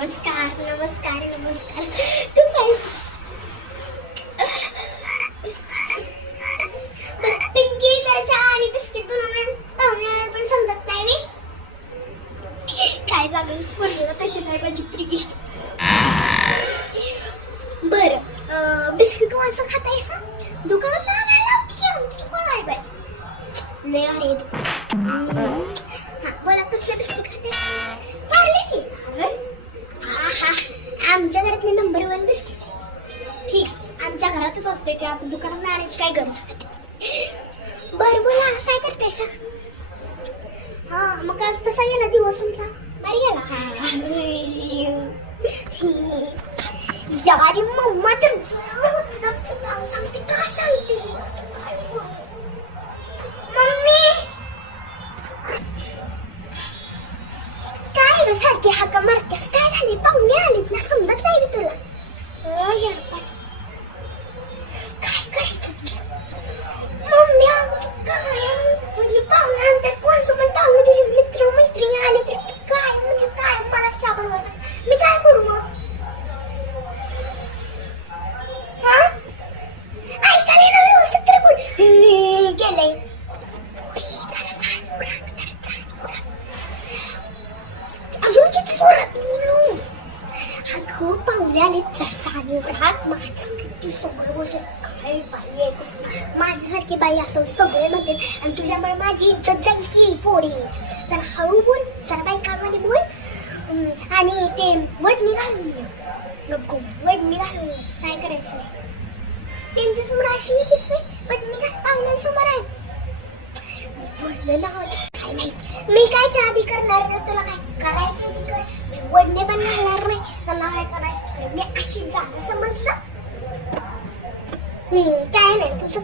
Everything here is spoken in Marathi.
नमस्कार नमस्कार नमस्कार. कसं आहेस? पिंकी तर चहा आणि बिस्किट बनवून पाहुण्याला पण समजत नाही मी काय सांगेल. पोरगीला तशीच आहे माझी प्रिकी. बरं बिस्किट असं खातायस दुकानात आणायला लावते की कोण आहे बाय नाही अरे हा बोला कसले बिस्किट खाते. पार्लेची. आमच्या घरातले नंबर 1 बिस्किट आहे. ठीक आमच्या घरातच असते ते आता दुकानात आणायची काय गरज नाही. बरं बोला काय करते सा. हा मग आज तसा गेला दिवस तुमचा बरी गेला. यारी मम्मा तर सांगते का सांगते मम्मी काय ग सारखी हाका मारतेस. काय झाले पाहुणे आलेत ना समजत नाही मी तुला. काय करायचं तुला मम्मी. अगं तू काय म्हणजे पाहुणे आणतात कोण समोर पाहुणे तुझे मित्र मैत्रिणी आले तर काय म्हणजे काय मला चहा बनवायचं मी काय करू मग. गेलंय अजून किती जोरात बोलू. अगं पाहुणे आले हात माझं किती सगळं बोलते. काय बाई आहे माझ्यासारखी बाई असं सगळे म्हणते आणि तुझ्यामुळे माझी इज्जत जाईल की पोरी. जरा हळू बोल जरा बायकांमध्ये बोल आणि ते वडणी घालून गप्पू वडणी घालून काय करायचं नाही. त्यांच्या समोर अशी येतेस वडणी घाल पाहुण्यांसमोर आहे काय नाही. मी काय चहा बी करणार नाही. तुला काय करायचं ती कर. मी वडणे पण घालणार नाही. त्यांना काय करायचं तिकडे मी अशी जाणं समजलं. काय नाही तुझं